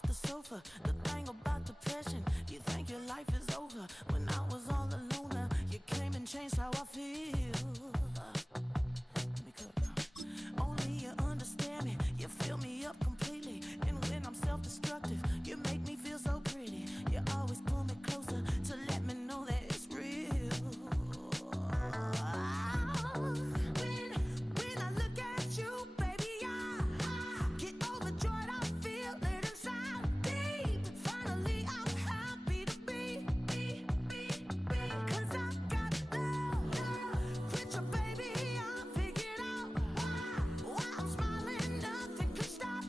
off the sofa. The thing about depression, you think your life is over. When I was all alone, you came and changed how I feel. Let me cut it down. Only you understand me, you fill me up completely. And when I'm self-destructive, you make me feel so pretty. You always pull me closer to let me know that it's real. When I look at you, baby, I get overjoyed. I feel it inside me. Finally, I'm happy to be. 'Cause I got love with you, baby. I figured out why I'm smiling. Nothing can stop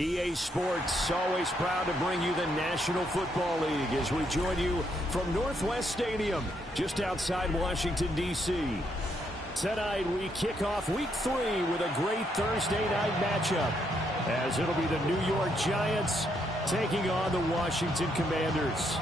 EA Sports, always proud to bring you the National Football League as we join you from Northwest Stadium, just outside Washington, D.C. Tonight, we kick off Week 3 with a great Thursday night matchup, as it'll be the New York Giants taking on the Washington Commanders.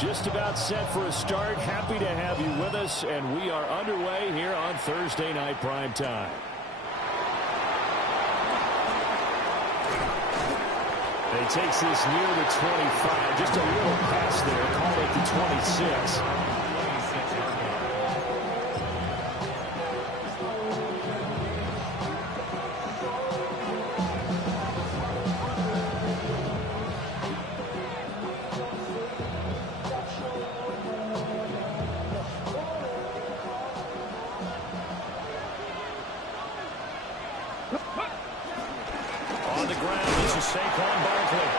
Just about set for a start. Happy to have you with us, and we are underway here on Thursday Night Prime Time. He takes this near the 25. Just a little pass there. Call it the 26. Saquon Barkley.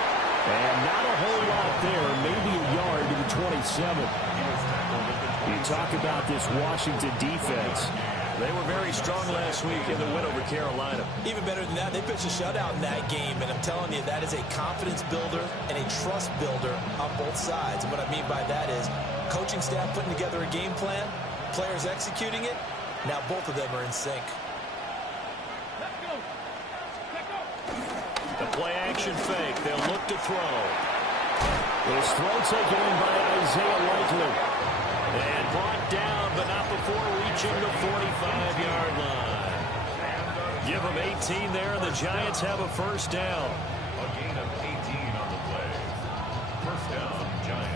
And not a whole lot there. Maybe a yard to the 27. You talk about this Washington defense. They were very strong last week in the win over Carolina. Even better than that, they pitched a shutout in that game. And I'm telling you, that is a confidence builder and a trust builder on both sides. And what I mean by that is coaching staff putting together a game plan, players executing it. Now both of them are in sync. The play-action fake. They'll look to throw. This throw taken in by Isaiah Likely. And brought down, but not before reaching the 45-yard line. Give them 18 there, and the Giants have a first down. A gain of 18 on the play. First down, Giants.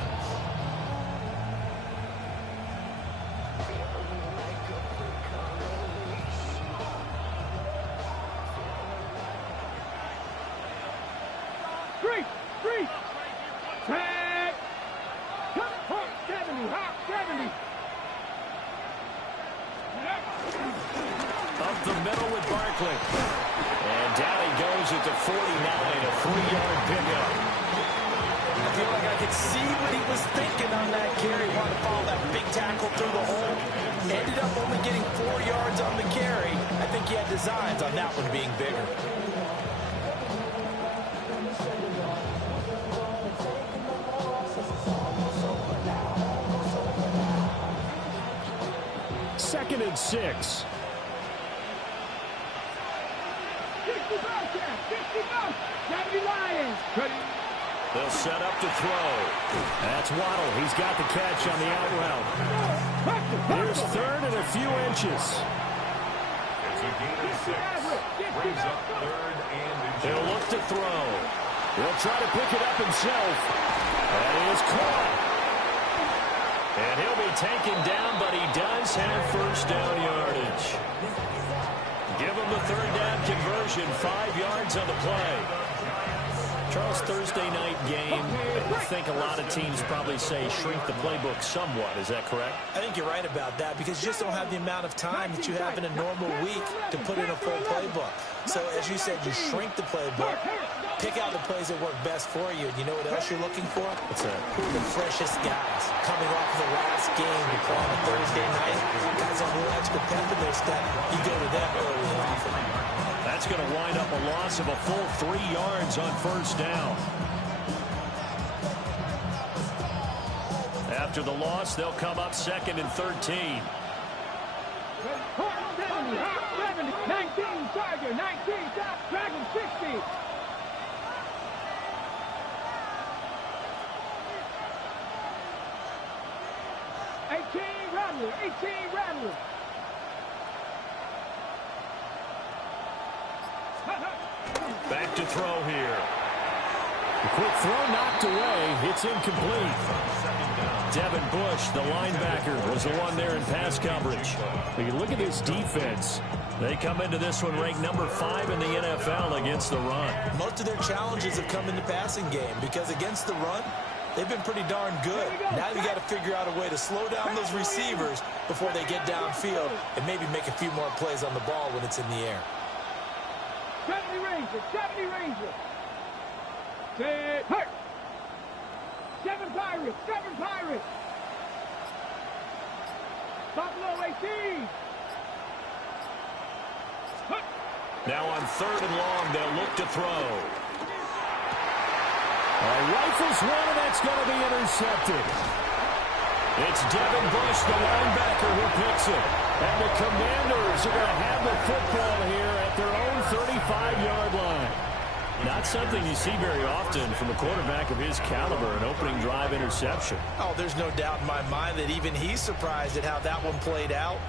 Tag! 70, 70. Up the middle with Barkley. And down he goes at the 49, a 3-yard pickup. I feel like I could see what he was thinking on that carry. Wanted to follow that big tackle through the hole. Ended up only getting 4 yards on the carry. I think he had designs on that one being bigger. Second and 6. They'll set up to throw. That's Waddle. He's got the catch on the out route. Here's third and a few inches. It's a gain of 6. Brings up third and inches. He'll look to throw. He'll try to pick it up himself. That is caught. And he'll be taken down, but he does have first down yardage. Give him the third down conversion, 5 yards on the play. Charles, Thursday night game, I think a lot of teams probably say shrink the playbook somewhat. Is that correct? I think you're right about that because you just don't have the amount of time that you have in a normal week to put in a full playbook. So, as you said, you shrink the playbook, pick out the plays that work best for you. And you know what else you're looking for? What's that? The freshest guys coming off the last game to play on a Thursday night. Guys on a little extra pep in their step. You go to them early and often. That's going to wind up a loss of a full 3 yards on first down. After the loss, they'll come up second and 13. 70, 19, Charger, 19, top, Dragon, 60. Rattler, 18 Rattler. Back to throw here. The quick throw knocked away. It's incomplete. Devin Bush, the linebacker, was the one there in pass coverage. But you look at this defense. They come into this one ranked number 5 in the NFL against the run. Most of their challenges have come in the passing game because against the run, they've been pretty darn good. Now you got to figure out a way to slow down those receivers before they get downfield and maybe make a few more plays on the ball when it's in the air. 70 Ranger, 70 Ranger. Hurt. Seven Pirates. Seven Pirates. Buffalo 18. Now on 3rd and long, they'll look to throw. Rifles one, and that's going to be intercepted. It's Devin Bush, the linebacker, who picks it. And the Commanders are going to have the football here at their own 35-yard line. Not something you see very often from a quarterback of his caliber, an opening drive interception. Oh, there's no doubt in my mind that even he's surprised at how that one played out.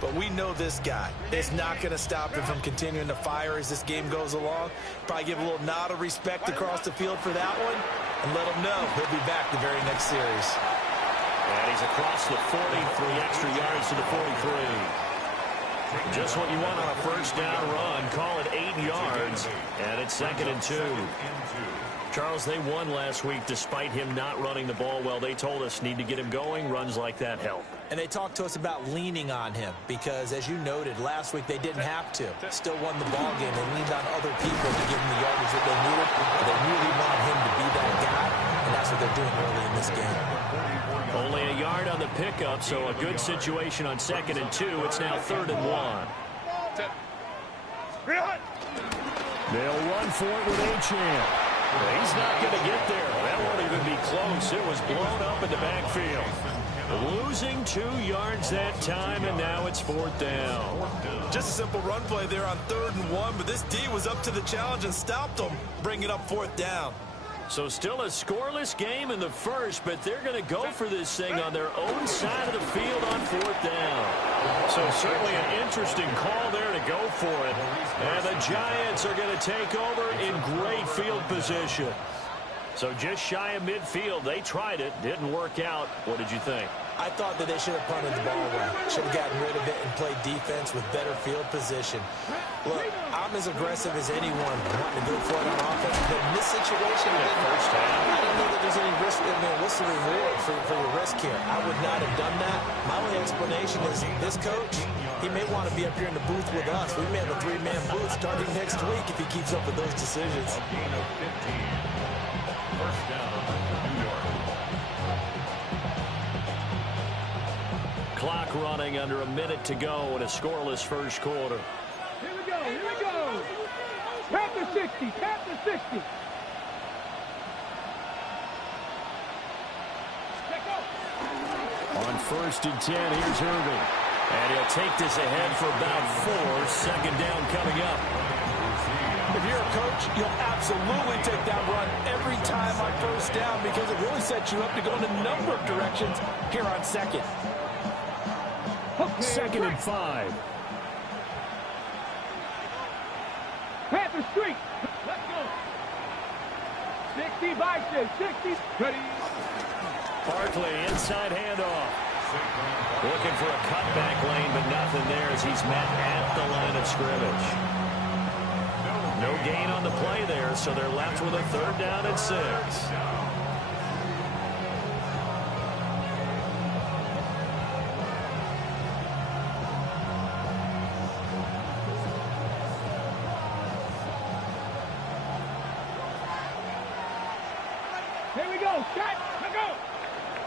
But we know this guy is not going to stop him from continuing to fire as this game goes along. Probably give a little nod of respect across the field for that one and let him know he'll be back the very next series. And he's across the 40, 3 extra yards to the 43. Just what you want on a first down run. Call it 8 yards, and it's 2nd and 2. Charles, they won last week despite him not running the ball well. They told us need to get him going. Runs like that help. And they talked to us about leaning on him because, as you noted, last week they didn't have to. Still won the ball game. They leaned on other people to give them the yardage that they needed. And they really want him to be that guy, and that's what they're doing early in this game. Only a yard on the pickup, so a good situation on 2nd and 2. It's now 3rd and 1. They'll run for it with Achane. He's not going to get there. That won't even be close. It was blown up in the backfield. Losing 2 yards that time, and now it's 4th down. Just a simple run play there on 3rd and 1, but this D was up to the challenge and stopped them, bringing up 4th down. So still a scoreless game in the first, but they're going to go for this thing on their own side of the field on 4th down. So certainly an interesting call there to go for it. And the Giants are going to take over in great field position. So just shy of midfield. They tried it. Didn't work out. What did you think? I thought that they should have punted the ball away. Should have gotten rid of it and played defense with better field position. Look, I'm as aggressive as anyone wanting to go for it on offense. But in this situation, first half, I don't know that there's any risk. I mean, what's the reward for your risk here? I would not have done that. My only explanation is this coach, he may want to be up here in the booth with us. We may have a 3-man booth starting next week if he keeps up with those decisions. First down, New York. Clock running under a minute to go in a scoreless first quarter. Here we go. Here we go. Panther 60. Panther 60. On 1st and 10, here's Irving. And he'll take this ahead for about 4. 2nd down coming up. If you're a coach, you'll absolutely take that run every time on 1st down because it really sets you up to go in a number of directions here on 2nd. 2nd and 5. Panther Street. Let's go. 60 Bison. 60. Ready. Barkley, inside handoff. Looking for a cutback lane, but nothing there as he's met at the line of scrimmage. No gain on the play there, so they're left with a 3rd down and 6. Here we go. Shot. Let's go.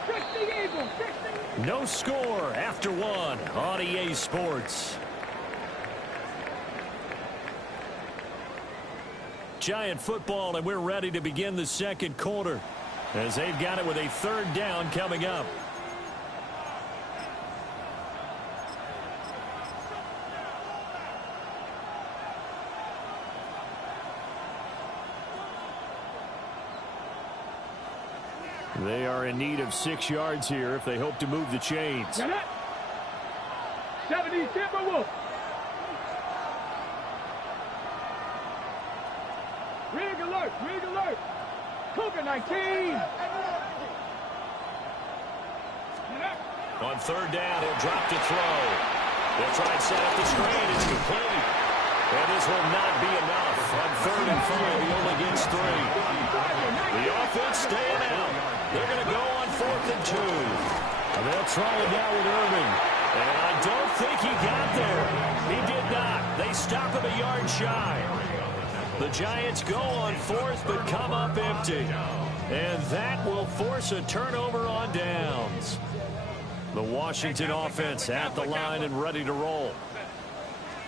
60 Eagles. 60. No score after 1 on EA Sports. Giant football, and we're ready to begin the 2nd quarter as they've got it with a 3rd down coming up. They are in need of 6 yards here if they hope to move the chains. 70 Timberwolves. Rig alert. Rig alert. Cougar 19. On 3rd down, he'll drop to throw. They'll try and set up the screen. It's complete. And this will not be enough. On 3rd and 5, he only gets 3. The offense staying out. They're going to go on 4th and 2. And they'll try it now with Irving. And I don't think he got there. He did not. They stop him a yard shy. The Giants go on 4th, but come up empty. And that will force a turnover on downs. The Washington offense at the line and ready to roll.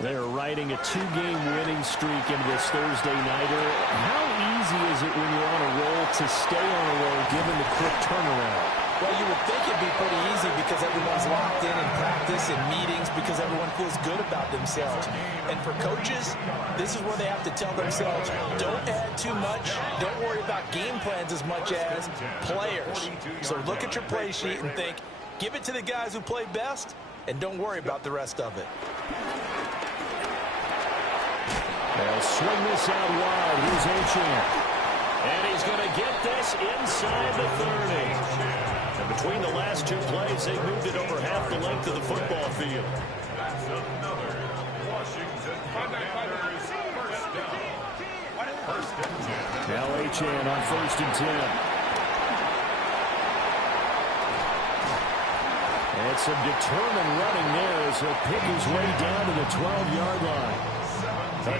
They're riding a 2-game winning streak into this Thursday nighter. How easy is it when you're on a roll to stay on a roll given the quick turnaround? Well, you would think it'd be pretty easy because everyone's locked in practice and meetings because everyone feels good about themselves. And for coaches, this is where they have to tell themselves, don't add too much. Don't worry about game plans as much as players. So look at your play sheet and think, give it to the guys who play best, and don't worry about the rest of it. They'll swing this out wide. Here's Achane. And he's going to get this inside the 30. And between the last two plays, they moved it over half the length of the football field. That's another Washington Commanders first down. First and 10. Now Achane on 1st and 10. And some determined running there as he'll pick his way down to the 12-yard line.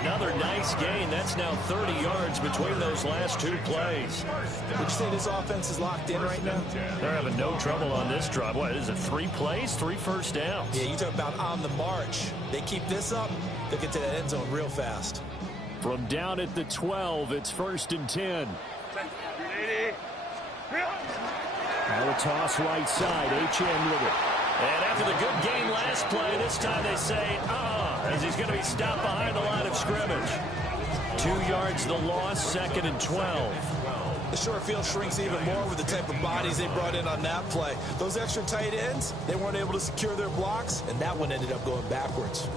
Another nice gain. That's now 30 yards between those last two plays. Would you say this offense is locked in right now? They're having no trouble on this drive. What is it, 3 plays, 3 first downs? Yeah, you talk about on the march. They keep this up, they'll get to that end zone real fast. From down at the 12, it's 1st and 10. Now the toss right side, Achane with it. And after the good game last play, this time they say, as he's going to be stopped behind the line of scrimmage. 2 yards the loss, 2nd and 12. The short field shrinks even more with the type of bodies they brought in on that play. Those extra tight ends, they weren't able to secure their blocks, and that one ended up going backwards.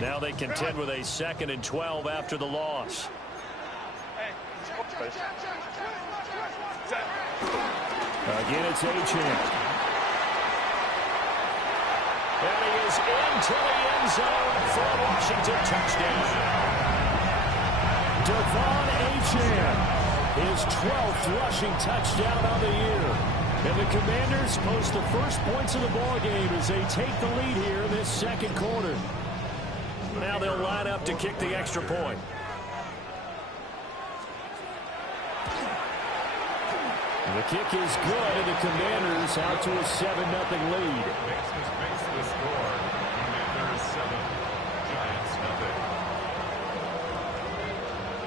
Now they contend with a 2nd and 12 after the loss. Again, it's Achane. And he is into the end zone for a Washington touchdown. De'Von Achane, his 12th rushing touchdown of the year. And the Commanders post the first points of the ballgame as they take the lead here in this second quarter. Now they'll line up to kick the extra point. The kick is good, and the Commanders out to a 7-0 lead. Makes the score. Commanders 7, Giants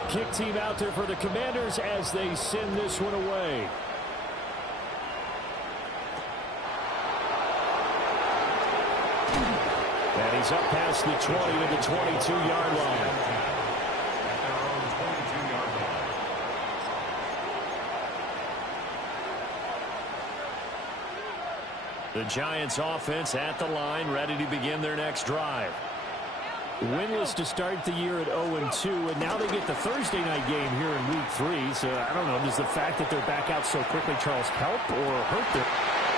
0. Kick team out there for the Commanders as they send this one away. And he's up past the 20 to the 22-yard line. The Giants offense at the line, ready to begin their next drive. Winless to start the year at 0-2, and now they get the Thursday night game here in Week 3. So, I don't know, does the fact that they're back out so quickly, Charles, help or hurt them?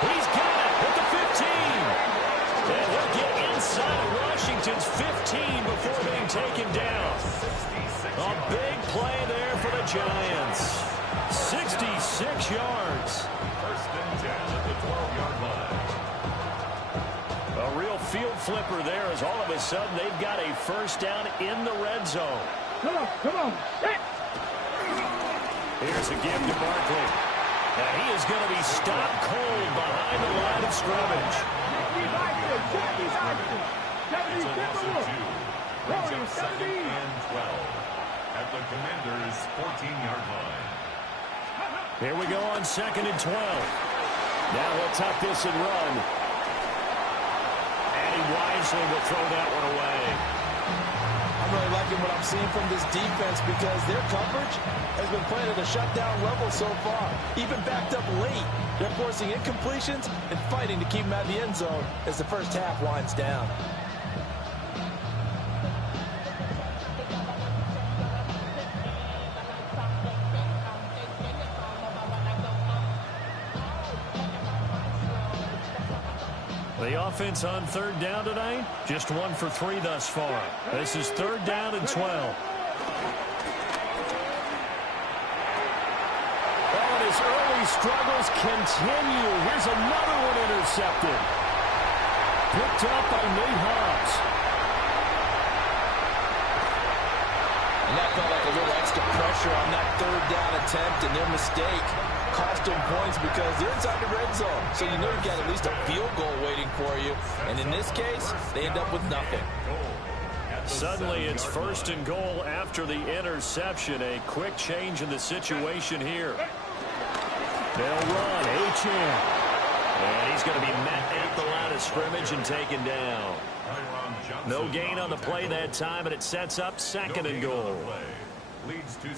He's got it at the 15. And he'll get inside of Washington's 15 before being taken down. A big play there for the Giants. 66 yards. First and 10 at the 12-yard line. A real field flipper there as all of a sudden they've got a first down in the red zone. Come on. Here's a give to Barkley. Now he is going to be stopped cold behind the line of scrimmage. It's a loss of 2. Brings up 2nd and 12 at the Commanders' 14-yard line. Here we go on 2nd and 12. Now he'll tuck this and run. And he wisely will throw that one away. I'm really liking what I'm seeing from this defense because their coverage has been playing at a shutdown level so far. Even backed up late, they're forcing incompletions and fighting to keep them out of the end zone as the first half winds down. The offense on 3rd down tonight, just 1 for 3 thus far. This is 3rd down and 12. And his early struggles continue. Here's another one intercepted. Picked up by Nate Hobbs. And that felt like a little extra pressure on that third down attempt, and their mistake cost them points because they're inside the red zone. So you know you've got at least a field goal waiting for you. And in this case, they end up with nothing. Suddenly it's 1st and goal after the interception. A quick change in the situation here. They'll run. Achane. And he's going to be met at the line of scrimmage and taken down. No gain on the play that time, and it sets up 2nd and goal.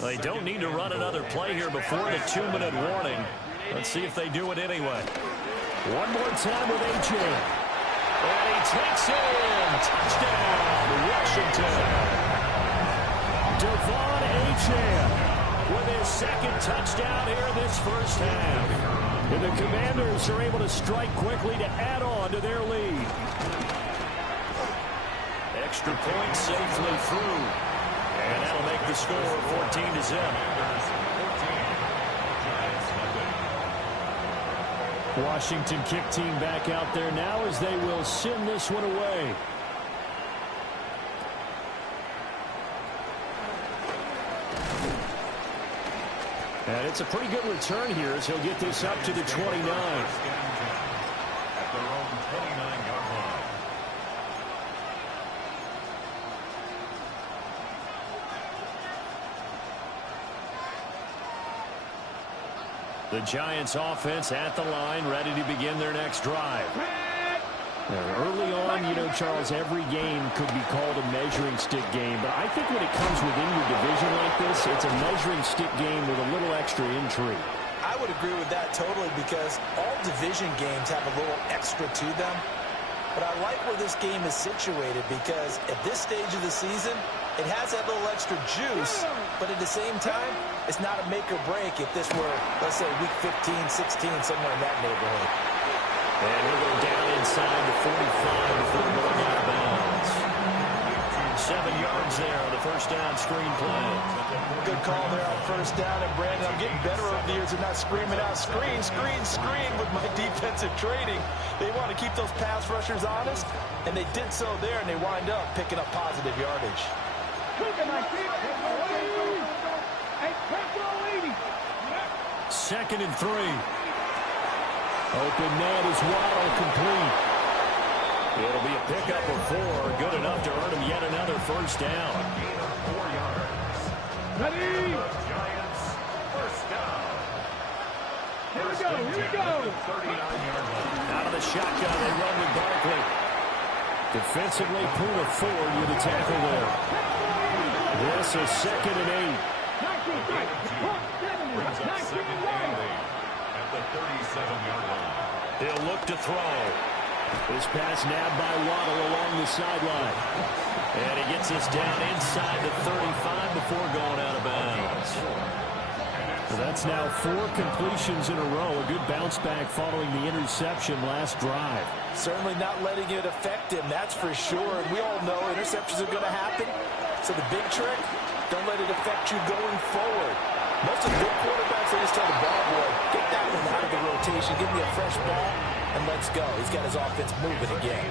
They don't need to run another play here before the 2-minute warning. Let's see if they do it anyway. One more time with Achane. And he takes it in. Touchdown, Washington. Devon Achane with his 2nd touchdown here this first half. And the Commanders are able to strike quickly to add on to their lead. Extra point safely through. And that'll make the score 14-0. Washington kick team back out there now as they will send this one away. And it's a pretty good return here as he'll get this up to the 29. At their own 29-yard line. The Giants offense at the line, ready to begin their next drive. Early on, you know, Charles, every game could be called a measuring stick game. But I think when it comes within your division like this, it's a measuring stick game with a little extra intrigue. I would agree with that totally because all division games have a little extra to them. But I like where this game is situated because at this stage of the season, it has that little extra juice, but at the same time, it's not a make or break if this were, let's say, week 15, 16, somewhere in that neighborhood. And we'll go down inside the 45 before going out of bounds. 7 yards there on the first down screen play. Good call there on first down. And Brandon, I'm getting better over the years of not screaming out screen, screen, screen with my defensive training. They want to keep those pass rushers honest, and they did so there, and they wind up picking up positive yardage. 2nd and 3. Open net is Waddle, complete. It'll be a pickup of 4, good enough to earn him yet another first down. Gain of 4 yards. Ready? The Giants, first down. Here we go, here we go. 39-yard line. Out of the shotgun, they run with Barkley. Defensively, Puna Ford with a tackle there. This is 2nd and 8. Brings up 2nd and 8 at the 37-yard line. He'll look to throw. This pass nabbed by Waddle along the sideline. And he gets us down inside the 35 before going out of bounds. So that's now 4 completions in a row. A good bounce back following the interception last drive. Certainly not letting it affect him, that's for sure. And we all know interceptions are going to happen. So the big trick, don't let it affect you going forward. Most of the good quarterbacks, they just tell the ball boy, get that one out of the rotation, give me a fresh ball, and let's go. He's got his offense moving again.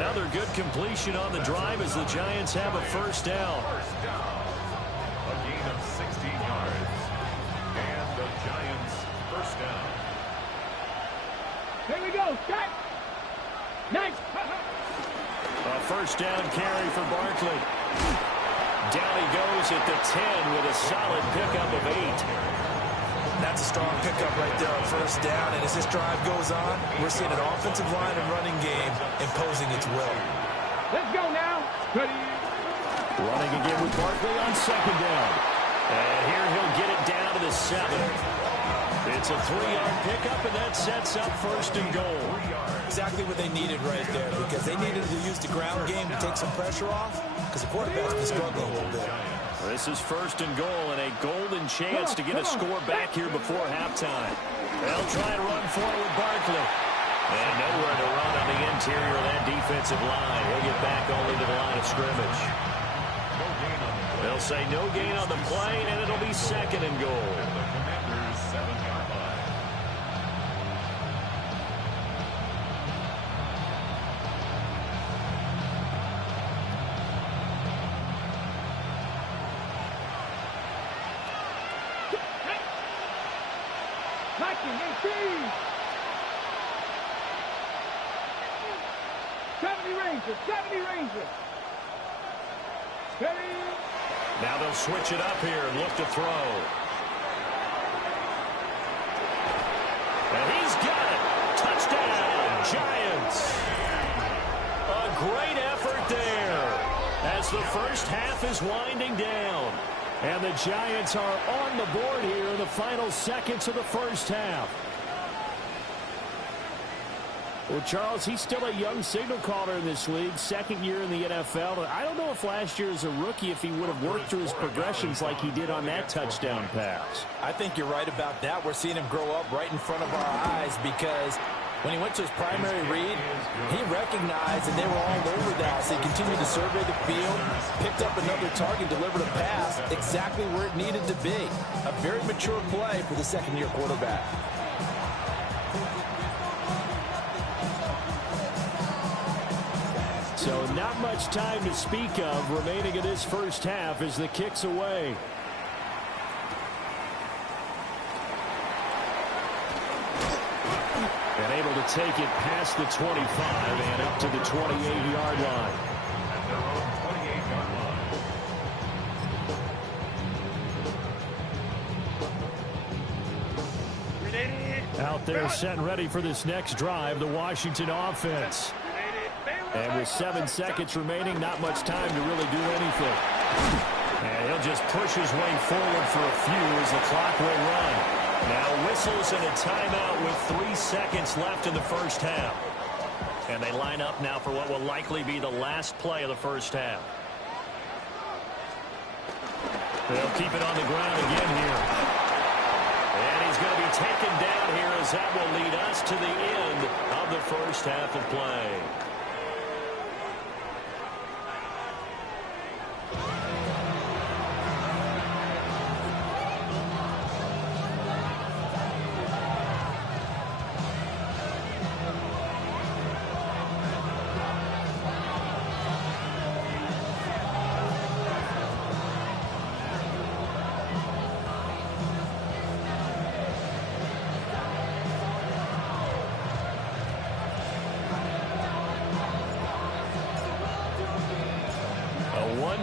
Another good completion on the drive as the Giants have a first down. A gain of 16 yards. And the Giants, first down. Here we go, set. Nice. A first down carry for Barkley. Down he goes at the 10 with a solid pickup of 8. That's a strong pickup right there on first down. And as this drive goes on, we're seeing an offensive line and running game imposing its will. Let's go now. Ready? Running again with Barkley on 2nd down. And here he'll get it down to the 7. It's a 3-yard pickup, and that sets up 1st and goal. Exactly what they needed right there because they needed to use the ground game to take some pressure off because the quarterback's been struggling a little bit. This is 1st and goal and a golden chance to get a score back here before halftime. They'll try and run forward with Barkley. And nowhere to run on the interior of that defensive line. He'll get back only to the line of scrimmage. They'll say no gain on the play, and it'll be 2nd and goal. The Commanders' 7-yard line. blocking, 18. 70 Rangers, 70 Rangers. Ready? Now they'll switch it up here and look to throw. And he's got it. Touchdown, Giants. A great effort there as the first half is winding down. And the Giants are on the board here in the final seconds of the first half. Well, Charles, he's still a young signal caller in this league, second year in the NFL. I don't know if last year as a rookie, if he would have worked through his progressions like he did on that touchdown pass. I think you're right about that. We're seeing him grow up right in front of our eyes because when he went to his primary read, he recognized that they were all over that. So he continued to survey the field, picked up another target, delivered a pass exactly where it needed to be. A very mature play for the second-year quarterback. So not much time to speak of remaining in this first half as the kick's away. And able to take it past the 25 and up to the 28-yard line. At their own 28-yard line. Out there set and ready for this next drive, the Washington offense. And with 7 seconds remaining, not much time to really do anything. And he'll just push his way forward for a few as the clock will run. Now whistles and a timeout with 3 seconds left in the first half. And they line up now for what will likely be the last play of the first half. They'll keep it on the ground again here. And he's going to be taken down here as that will lead us to the end of the first half of play.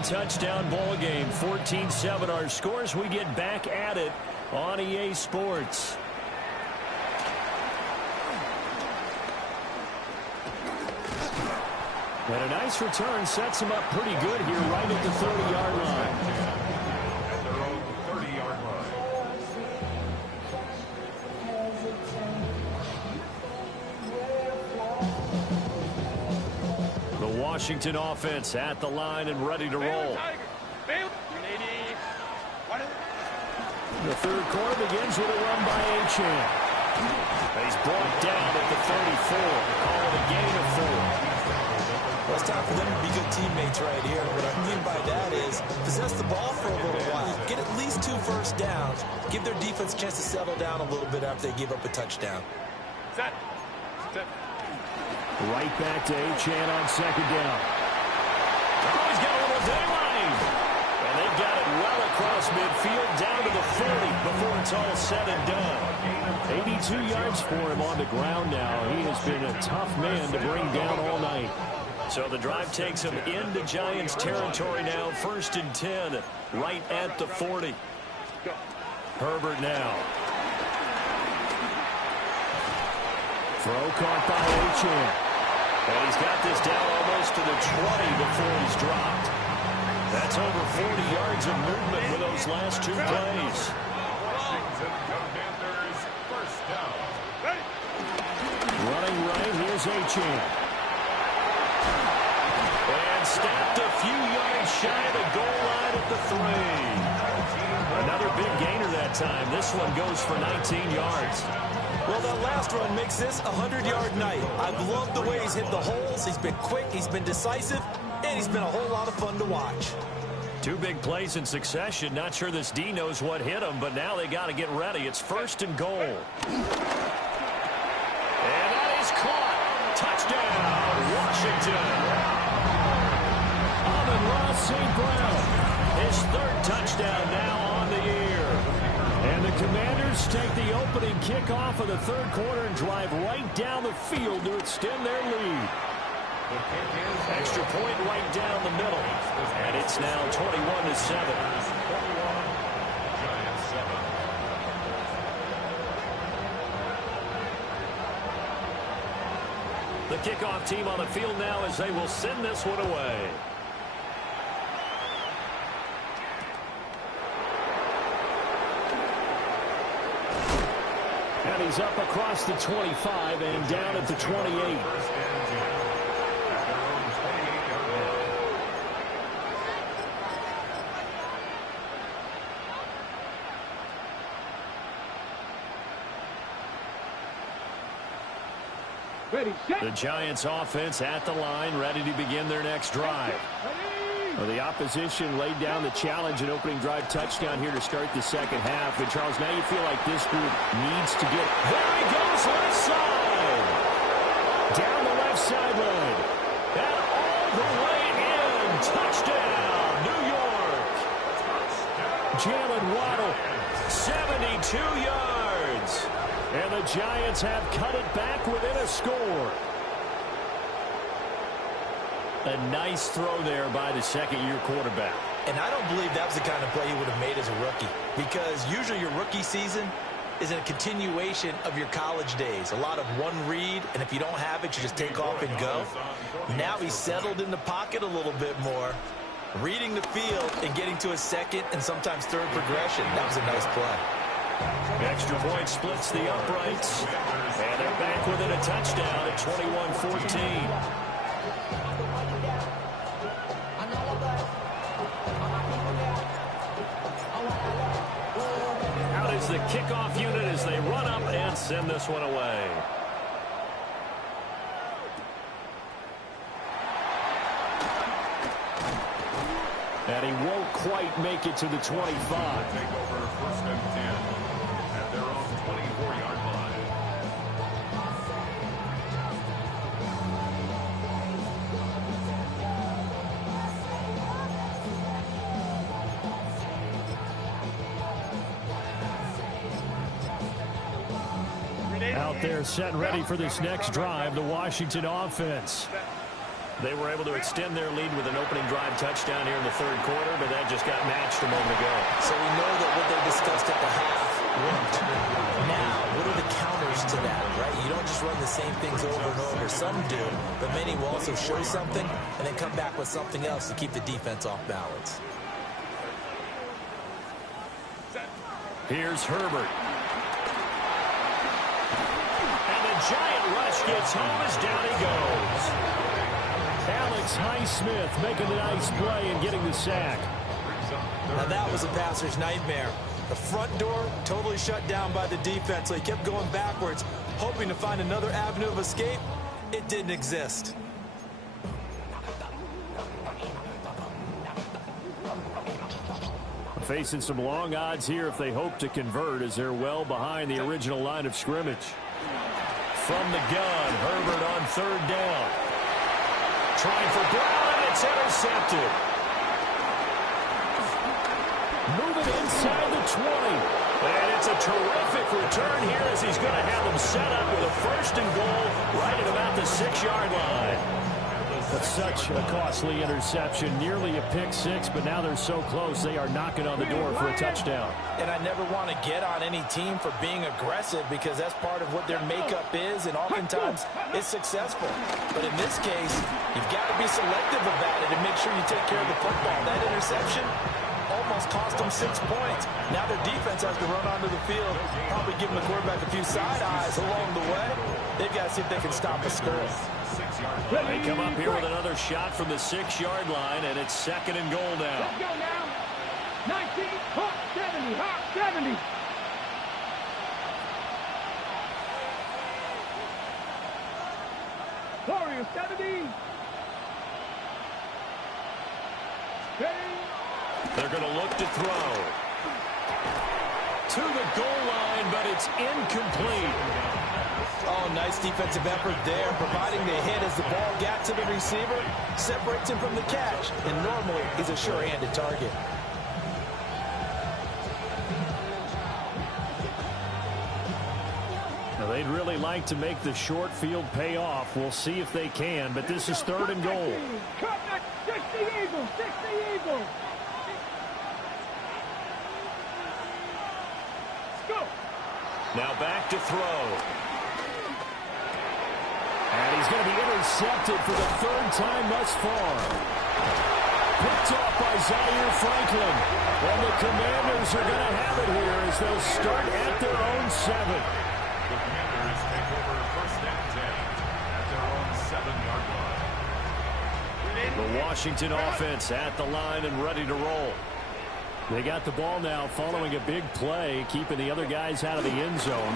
Touchdown ball game, 14-7 our scores. We get back at it on EA Sports. And a nice return sets him up pretty good here right at the 30-yard line. At their own 30-yard line. The Washington offense at the line and ready to roll. The third quarter begins with a run by Achane. He's brought down at the 34. Call it a gain of 4. Well, it's time for them to be good teammates right here. What I mean by that is possess the ball for a little while. Get at least 2 first downs. Give their defense a chance to settle down a little bit after they give up a touchdown. Set. Right back to Achane on second down. Oh, he's got a little daylight. And they've got it well across midfield down to the 40 before it's all said and done. 82 yards for him on the ground now. He has been a tough man to bring down all night. So the drive takes him into Giants territory now. 1st and 10 right at the 40. Herbert now. Throw caught by Achane. And he's got this down almost to the 20 before he's dropped. That's over 40 yards of movement with those last 2 plays. Washington Commanders first down. Running right, here's Achane. And stopped a few yards shy of the goal line at the 3. Another big gainer that time. This one goes for 19 yards. Well, that last run makes this a 100-yard night. I've loved the way he's hit the holes. He's been quick, he's been decisive, and he's been a whole lot of fun to watch. 2 big plays in succession. Not sure this D knows what hit him, but now they got to get ready. It's 1st and goal. And that is caught. Touchdown, Washington. Amon-Ra St. Brown, his 3rd touchdown now on the year. And the Commanders take the opening kickoff of the third quarter and drive right down the field to extend their lead. Extra point right down the middle. And it's now 21-7. The kickoff team on the field now as they will send this one away. And he's up across the 25 and down at the 28. Ready, set. The Giants offense at the line, ready to begin their next drive. Well, the opposition laid down the challenge and opening drive touchdown here to start the second half. And Charles, now you feel like this group needs to get... There he goes, left side! Down the left sideline. And all the way in. Touchdown, New York! Jalen Waddle, 72 yards. And the Giants have cut it back within a score. A nice throw there by the second-year quarterback. And I don't believe that was the kind of play he would have made as a rookie, because usually your rookie season is a continuation of your college days. A lot of one read, and if you don't have it, you just take off and go. Now he's settled in the pocket a little bit more, reading the field and getting to a second and sometimes third progression. That was a nice play. Extra point splits the uprights, and they're back within a touchdown at 21-14. Out is the kickoff unit as they run up and send this one away. And he won't quite make it to the 25. Take over first and 10 at their own 24-yard line. Out there set and ready for this next drive, the Washington offense. They were able to extend their lead with an opening drive touchdown here in the third quarter, but that just got matched a moment ago. So we know that what they discussed at the half worked. Now, what are the counters to that, right? You don't just run the same things over and over. Some do, but many will also show something and then come back with something else to keep the defense off balance. Here's Herbert. And the giant rush gets home as down he goes. Alex Highsmith making a nice play and getting the sack. Now that was a passer's nightmare. The front door totally shut down by the defense, so he kept going backwards, hoping to find another avenue of escape. It didn't exist. Facing some long odds here if they hope to convert, as they're well behind the original line of scrimmage. From the gun, Herbert on third down. Trying for Brown, and it's intercepted. Moving inside the 20. And it's a terrific return here as he's going to have them set up with a first and goal right at about the 6-yard line. That's such a costly interception, nearly a pick six, but now they're so close they are knocking on the door for a touchdown. And I never want to get on any team for being aggressive, because that's part of what their makeup is, and oftentimes it's successful. But in this case, you've got to be selective about it and make sure you take care of the football. That interception almost cost them 6 points. Now their defense has to run onto the field, probably giving the quarterback a few side eyes along the way. They've got to see if they can stop a score. They come up here with another shot from the 6-yard line, and it's second and goal now. Let's go now. 19, hot 70, hot 70. Warriors 70. They're going to look to throw. To the goal line, but it's incomplete. Oh, nice defensive effort there, providing the hit as the ball got to the receiver, separates him from the catch, and normally he's a sure-handed target. they'd really like to make the short field pay off. We'll see if they can, but this is 3rd and goal. Cut back, 60 Eagles, 60 Eagles. Let's go. Now back to throw. And he's going to be intercepted for the 3rd time thus far. Picked off by Zaire Franklin. And the Commanders are going to have it here as they'll start at their own 7. The Commanders take over 1st and 10 at their own 7-yard line. The Washington offense at the line and ready to roll. They got the ball now following a big play, keeping the other guys out of the end zone.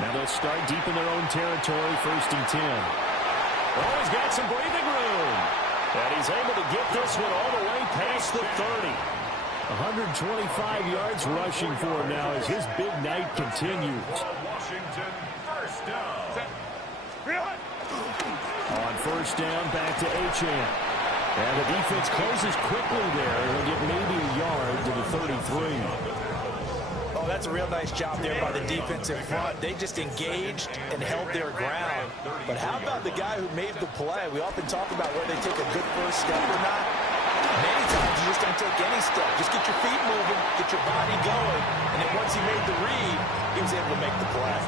Now they'll start deep in their own territory, 1st and 10. Oh, he's got some breathing room. And he's able to get this one all the way past the 30. 125 yards rushing for him now as his big night continues. Washington, 1st down. On 1st down, back to Achane. And the defense closes quickly there. He'll get maybe a yard to the 33. Oh, that's a real nice job there by the defense in front. They just engaged and held their ground. But how about the guy who made the play? We often talk about whether they take a good first step or not. Many times you just don't take any step. Just get your feet moving, get your body going. And then once he made the read, he was able to make the play.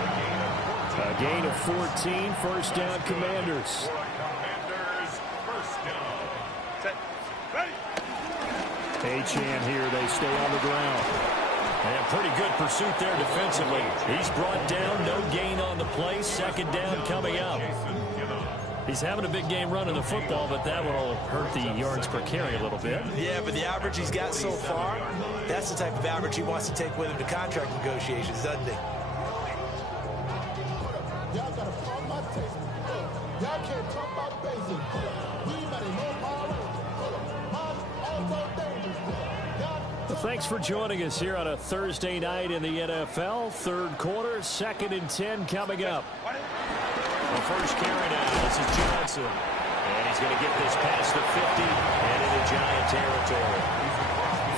A gain of 14, 1st down Commanders. Commanders, 1st down. Achane here, they stay on the ground. And pretty good pursuit there defensively. He's brought down, no gain on the play. 2nd down coming up. He's having a big game running the football, but that will hurt the yards per carry a little bit. Yeah, but the average he's got so far, that's the type of average he wants to take with him to contract negotiations, doesn't he? Y'all gotta follow my taste. Y'all can't talk about basic. We better know Thanks for joining us here on a Thursday night in the NFL. 3rd quarter, 2nd and 10 coming up. The first carry now. This is Johnson. And he's going to get this past the 50 and into Giant territory.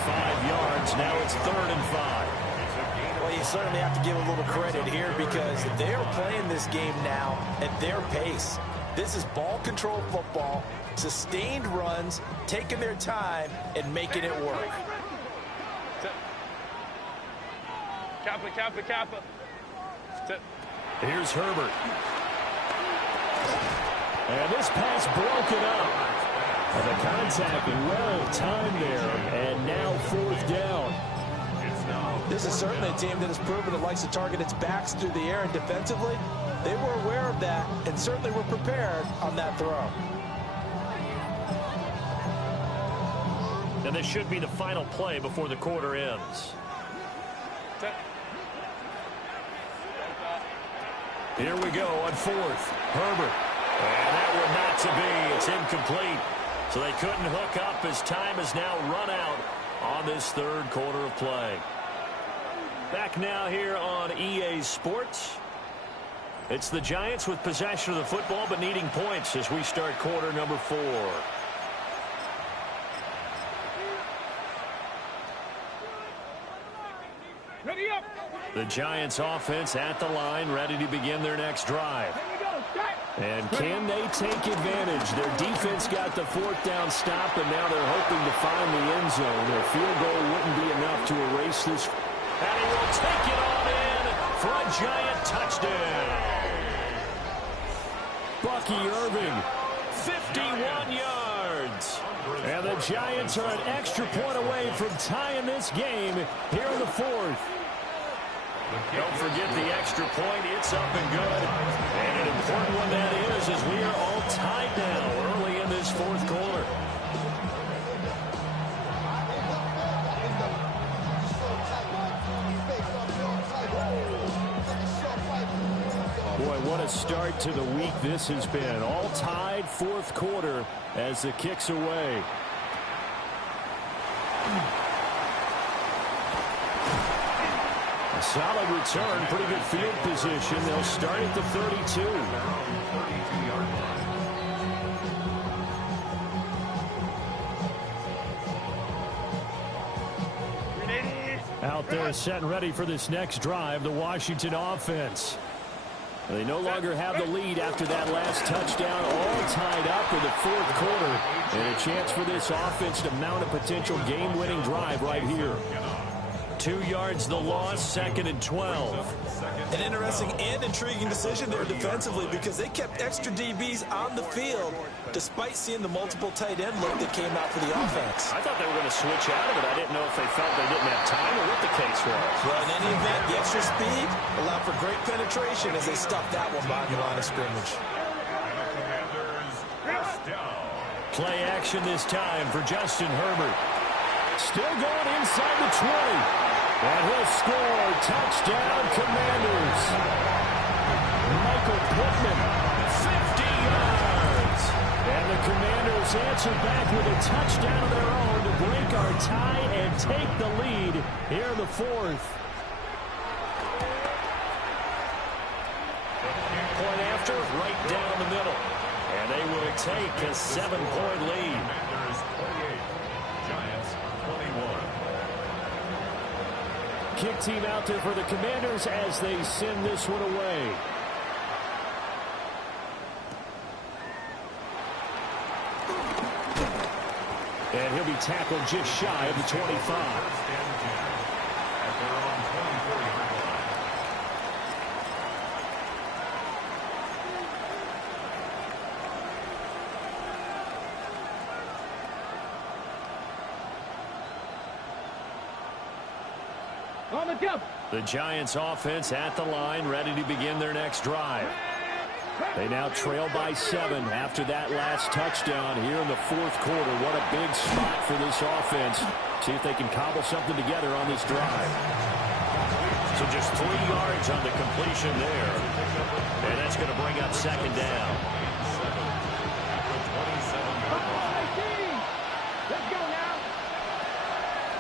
5 yards. Now it's 3rd and 5. Well, you certainly have to give a little credit here because they are playing this game now at their pace. This is ball control football, sustained runs, taking their time, and making it work. Kappa. Here's Herbert. And this pass broken up. And the contact well timed there. And now 4th down. This is certainly a team that has proven it likes to target its backs through the air, and defensively, they were aware of that and certainly were prepared on that throw. And this should be the final play before the quarter ends. Here we go on 4th. Herbert. And that one not to be. It's incomplete. So they couldn't hook up as time has now run out on this 3rd quarter of play. Back now here on EA Sports. It's the Giants with possession of the football but needing points as we start quarter number 4. Ready up. The Giants offense at the line, ready to begin their next drive. Here we go. Set. And can they take advantage? Their defense got the 4th down stop, and now they're hoping to find the end zone. Their field goal wouldn't be enough to erase this. And he will take it on in for a Giant touchdown. Bucky Irving, 51 yards. And the Giants are an extra point away from tying this game here in the 4th. Don't forget the extra point. It's up and good. And an important one that is, as we are all tied now early in this 4th quarter. Boy, what a start to the week this has been. All tied 4th quarter as the kick's away. A solid return, pretty good field position. They'll start at the 32. Out there set and ready for this next drive, the Washington offense. They no longer have the lead after that last touchdown, all tied up in the fourth quarter. And a chance for this offense to mount a potential game-winning drive right here. 2 yards the loss, 2nd and 12. An interesting and intriguing decision there defensively because they kept extra DBs on the field despite seeing the multiple tight end look that came out for the offense. I thought they were going to switch out of it. I didn't know if they felt they didn't have time or what the case was. Well, in any event, the extra speed allowed for great penetration as they stuffed that one behind the line of scrimmage. Play action this time for Justin Herbert. Still going inside the 20. And he'll score. Touchdown, Commanders. Michael Pittman, 50 yards. And the Commanders answer back with a touchdown of their own to break our tie and take the lead here in the fourth. Point after, right down the middle. And they will take a 7-point lead. Commanders 28, Giants 21. Kick team out there for the Commanders as they send this one away. And he'll be tackled just shy of the 25. On the jump. The Giants offense at the line, ready to begin their next drive. They now trail by 7 after that last touchdown here in the fourth quarter. What a big spot for this offense. See if they can cobble something together on this drive. So just 3 yards on the completion there. And that's going to bring up 2nd down. Let's go now.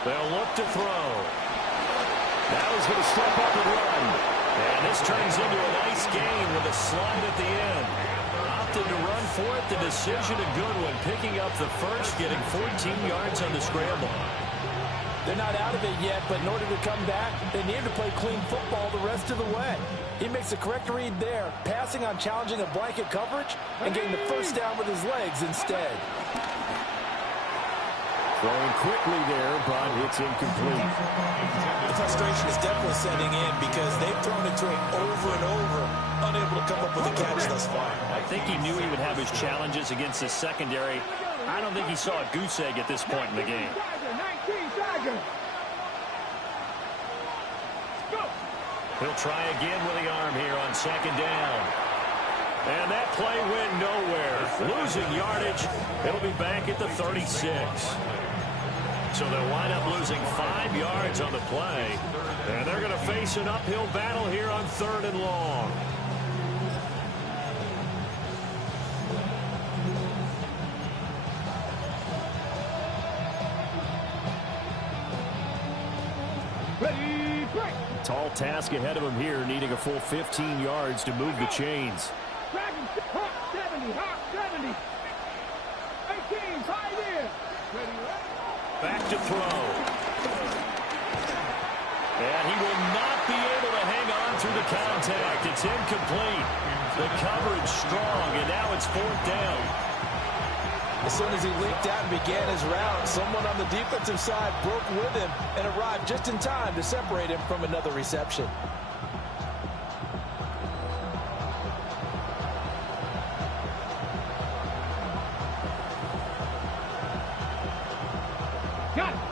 They'll look to throw. Now he's going to step up and run. And this turns into a nice gain with a slide at the end. Opted to run for it. The decision a good one. Picking up the first, getting 14 yards on the scramble. They're not out of it yet, but in order to come back, they need to play clean football the rest of the way. He makes the correct read there, passing on challenging a blanket coverage and getting the first down with his legs instead. Throwing quickly there, but it's incomplete. The frustration is definitely setting in because they've thrown it to him over and over, unable to come up with a catch thus far. I think he knew he would have his challenges against the secondary. I don't think he saw a goose egg at this point in the game. He'll try again with the arm here on 2nd down. And that play went nowhere. Losing yardage. It'll be back at the 36. So they'll wind up losing 5 yards on the play. And they're going to face an uphill battle here on 3rd and long. Ready, break. Tall task ahead of him here, needing a full 15 yards to move the chains. Hot 70, hot 70. 18, high there. Ready, Back to throw. And he will not be able to hang on through the contact. It's incomplete. The coverage strong, and now it's 4th down. As soon as he leaked out and began his route, someone on the defensive side broke with him and arrived just in time to separate him from another reception.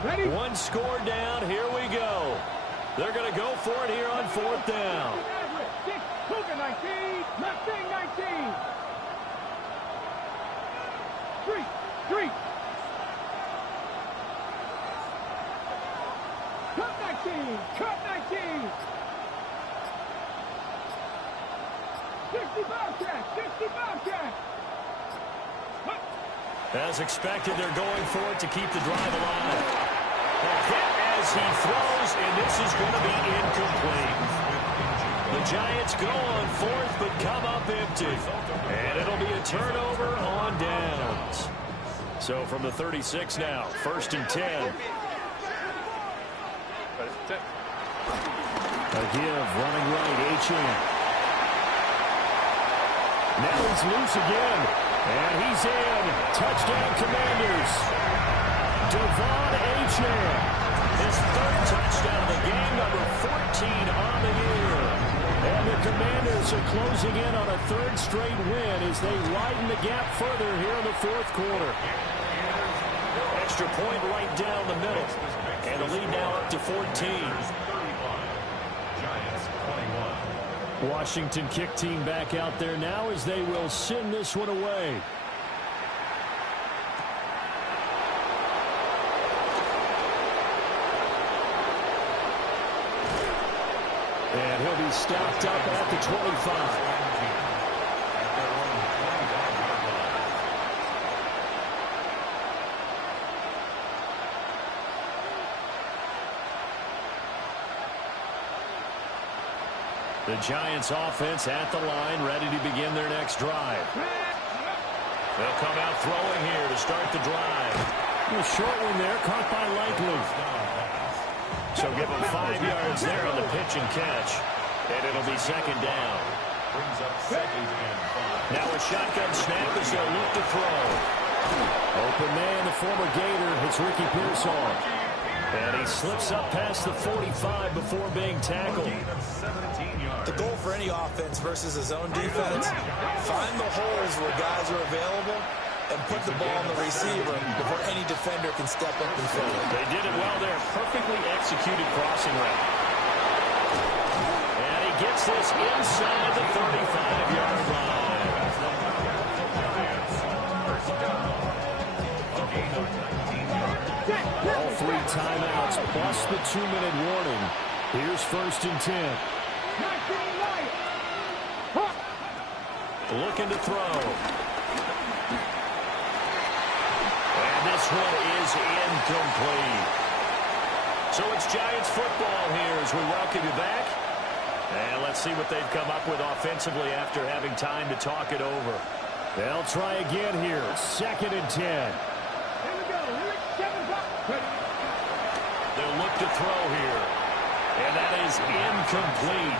ready. One score down. Here we go. They're going to go for it here on 4th down. 19, Mustang 19. 3. Cut 19. 65 catch. As expected, they're going for it to keep the drive alive. A hit as he throws, and this is going to be incomplete. The Giants go on 4th, but come up empty. And it'll be a turnover on downs. So from the 36 now, 1st and 10. A give, running right, Achane. Now he's loose again. And he's in. Touchdown, Commanders. Devon Achane. His third touchdown of the game, number 14 on the year. And the Commanders are closing in on a third straight win as they widen the gap further here in the fourth quarter. Extra point right down the middle. And the lead now up to 14. Washington kick team back out there now as they will send this one away. And he'll be stopped up at the 25. The Giants offense at the line, ready to begin their next drive. They'll come out throwing here to start the drive. A short one there, caught by Likely. So give them 5 yards there on the pitch and catch. And it'll be second down. Brings up second and 5. Now a shotgun snap as they'll look to throw. Open man, the former Gator, hits Ricky Pearsall. And he slips up past the 45 before being tackled. The goal for any offense versus a zone defense, find the holes where guys are available and put the ball on the receiver before any defender can step up and fill it. They did it well there. Perfectly executed crossing route. And he gets this inside the 35-yard line. All 3 timeouts plus the 2-minute warning. Here's 1st and 10. Looking to throw. And this one is incomplete. So it's Giants football here as we welcome you back. And let's see what they've come up with offensively after having time to talk it over. They'll try again here. 2nd and 10. They'll look to throw here. And that is incomplete.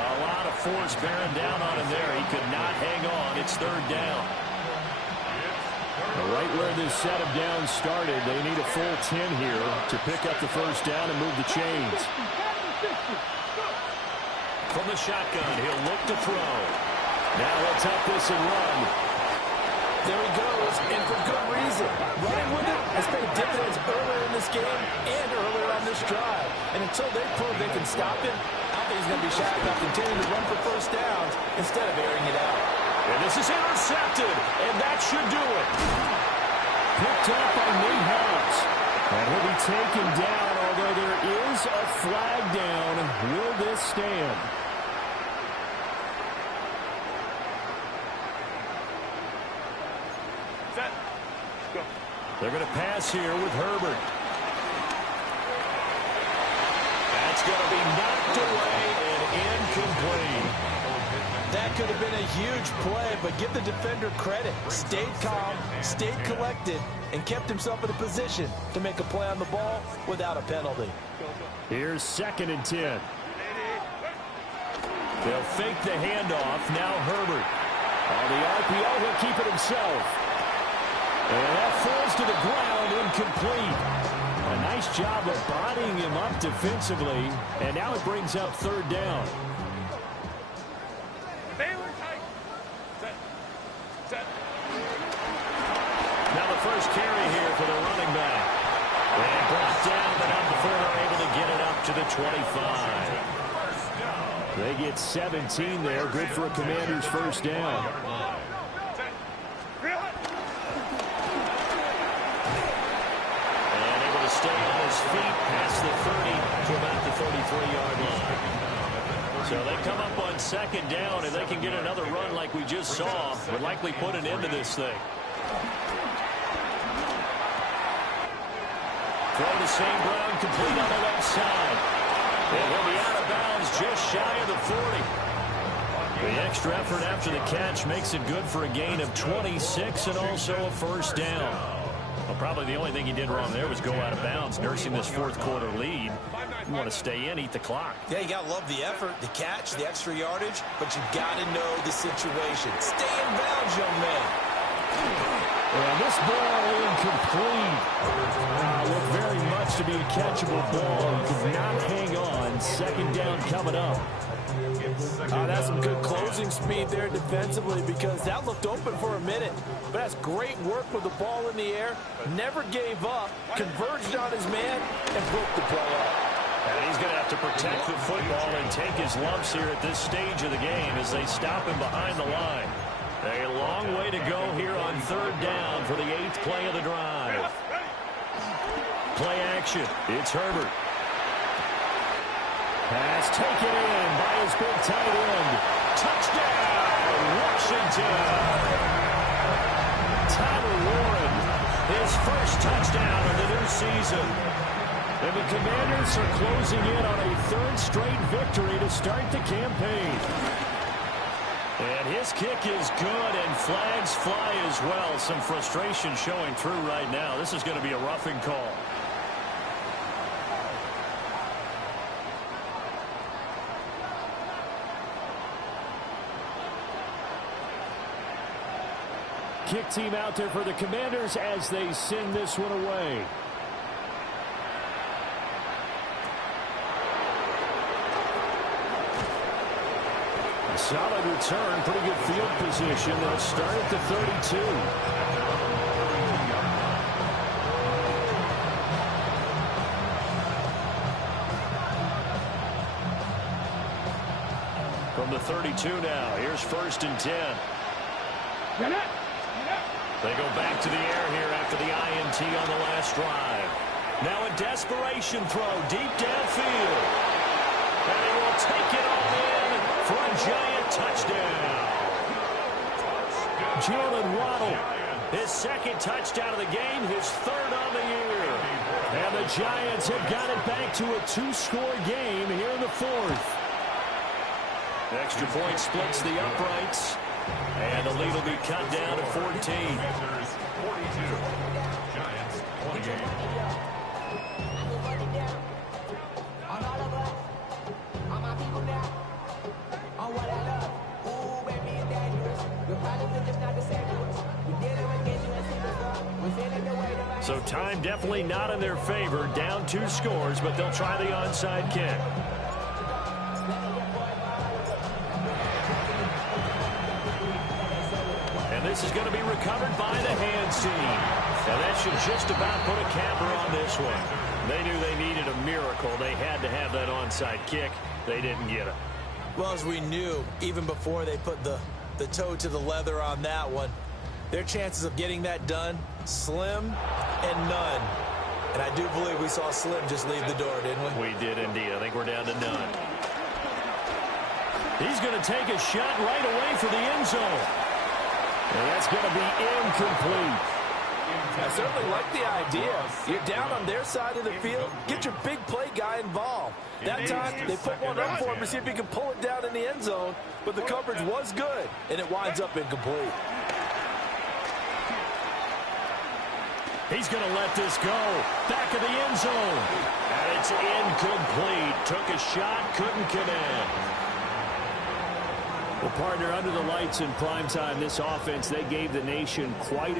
A lot of force bearing down on him there. He could not hang on. It's 3rd down. Right where this set of downs started, they need a full 10 here to pick up the 1st down and move the chains. From the shotgun, he'll look to throw. Now he'll tuck this and run. There he goes, and for good reason. Running with it has paid dividends earlier in this game and earlier on this drive. And until they prove they can stop him, I think he's going to be shy about continuing to run for 1st downs instead of airing it out. And this is intercepted, and that should do it. Picked up by Nate Hobbs. And he'll be taken down, although there is a flag down. Will this stand? They're going to pass here with Herbert. That's going to be knocked away and incomplete. That could have been a huge play, but give the defender credit. Stayed calm, stayed collected, and kept himself in a position to make a play on the ball without a penalty. Here's 2nd and 10. They'll fake the handoff. Now Herbert. On the RPO, he'll keep it himself. And that falls to the ground, incomplete. A nice job of bodying him up defensively. And now it brings up 3rd down. Now the first carry here for the running back. And brought down, but not before they're able to get it up to the 25. They get 17 there. Good for a Commanders 1st down. Stay on his feet past the 30 to about the 33-yard line. So they come up on 2nd down, and they can get another run like we just saw. Would likely put an end to this thing. Throw to St. Brown, complete on the left side. And he'll be out of bounds just shy of the 40. The extra effort after the catch makes it good for a gain of 26 and also a 1st down. Well, probably the only thing he did wrong there was go out of bounds, nursing this fourth quarter lead. You want to stay in, eat the clock. Yeah, you got to love the effort, the catch, the extra yardage, but you got to know the situation. Stay in bounds, young man. And this ball incomplete. Looked very much to be a catchable ball. Could not hang on. Second down coming up. That's some good closing speed there defensively because that looked open for a minute. But that's great work with the ball in the air. Never gave up, converged on his man, and broke the play up. And he's going to have to protect the football and take his lumps here at this stage of the game as they stop him behind the line. A long way to go here on third down for the 8th play of the drive. Play action. It's Herbert. Pass taken in by his big tight end. Touchdown, Washington. Tyler Warren, his first touchdown of the new season. And the Commanders are closing in on a third straight victory to start the campaign. And his kick is good, and flags fly as well. Some frustration showing through right now. This is going to be a roughing call. Kick team out there for the Commanders as they send this one away. A solid return, pretty good field position. They'll start at the 32. From the 32 now, here's 1st and 10. They go back to the air here after the INT on the last drive. Now a desperation throw deep downfield. And he will take it all in for a giant touchdown. Jalen Waddle, his 2nd touchdown of the game, his 3rd on the year. And the Giants have got it back to a 2-score game here in the 4th. Extra point splits the uprights. And the lead will be cut down to 14. 42, Giants 28. So time definitely not in their favor. Down 2 scores, but they'll try the onside kick. This is going to be recovered by the hands team. And that should just about put a capper on this one. They knew they needed a miracle. They had to have that onside kick. They didn't get it. Well, as we knew, even before they put the toe to the leather on that one, their chances of getting that done, slim and none. And I do believe we saw Slim just leave the door, didn't we? We did indeed. I think we're down to none. He's going to take a shot right away for the end zone. And that's going to be incomplete. I certainly like the idea. You're down on their side of the field. Get your big play guy involved. That time, they put one up for him to see if he can pull it down in the end zone. But the coverage was good, and it winds up incomplete. He's going to let this go. Back of the end zone. And it's incomplete. Took a shot, couldn't connect. Well, partner, under the lights in primetime, this offense, they gave the nation quite a